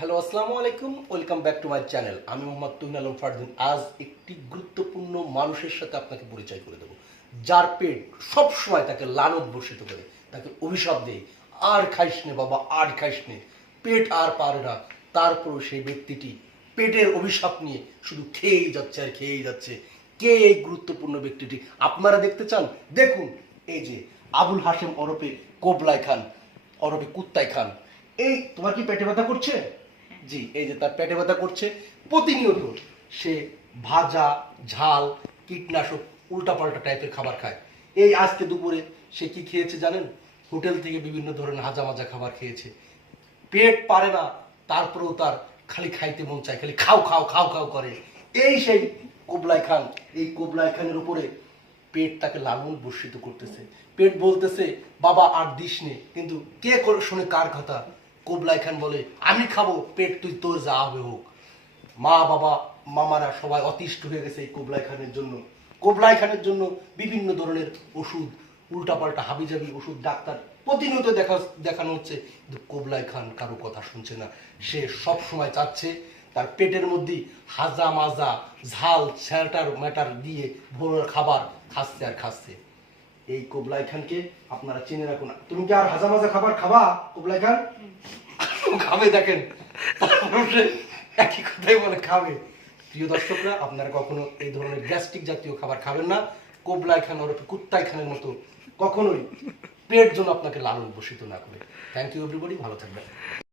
Hello আসসালামু আলাইকুম welcome back to my channel আমি মোহাম্মদ তুহিন আলম ফারদিন। আজ একটি গুরুত্বপূর্ণ মানুষের সাথে আপনাকে পরিচয় করে দেবো, যার পেট সব সময় তাকে লানত বর্ষিত করে, তাকে অভিশাপ দেয়, আর খাইস নে বাবা, আর খাইস নে। পেট আর পারে না, তারপরও সেই ব্যক্তিটি পেটের অভিশাপ নিয়ে শুধু খেয়েই যাচ্ছে আর খেয়েই যাচ্ছে। কে এই গুরুত্বপূর্ণ ব্যক্তিটি? আপনারা দেখতে চান? দেখুন, এই যে আবুল হাশেম ওরফে কোবলাই খান, ওরফে কুত্তাই খান। এই, তোমার কি পেটে ব্যথা করছে? জি, এই যে তার পেটে ব্যথা করছে, প্রতিনিয়ত সে ভাজা, ঝাল, কীটনাশক, উল্টাপাল্টা টাইপের খাবার খায়। এই আজকে দুপুরে সে কি খেয়েছে জানেন? হোটেল থেকে বিভিন্ন ধরনের হাজা মাজা খাবার খেয়েছে। পেট পারে না, তারপরেও তার খালি খাইতে মন চায়, খালি খাও খাও খাও খাও করে। এই সেই কোবলাই খান, এই কোবলাই খানের উপরে পেট তাকে লালন বর্ষিত করতেছে। পেট বলতেছে, বাবা আর দিস নে। কিন্তু কে শুনে কার কথা? কোবলাই খান বলে, আমি খাব, পেট তুই তোর যা হবে হোক। মা, বাবা, মামারা সবাই অতিষ্ঠ হয়ে গেছে এই কোবলাই খানের জন্য। কোবলাই খানের জন্য বিভিন্ন ধরনের ওষুধ, উল্টাপাল্টা হাবিজাবি ওষুধ ডাক্তার প্রতিনিয়ত দেখা, দেখানো হচ্ছে। কিন্তু কোবলাই খান কারও কথা শুনছে না। সে সব সময় চাচ্ছে তার পেটের মধ্যে হাজা মাজা ঝাল স্যাটার ম্যাটার দিয়ে ভোরের খাবার খাচ্ছে আর খাচ্ছে। এই কোবলাই খানকে আপনারা চিনে রাখুন। তুমি কি আর হাজা মাজা খাবার খাবা, কোবলাই খান? খাবে, দেখেন। একই কথাই বলে, খাবে। প্রিয় দর্শকরা, আপনারা কখনো এই ধরনের গ্যাস্ট্রিক জাতীয় খাবার খাবেন না। কোবলাই খান ওরফে কুত্তাই খানের মতো কখনোই পেট জন্য আপনাকে লালন বসিত না করে। থ্যাংক ইউ এভরিবডি ভালো থাকবেন।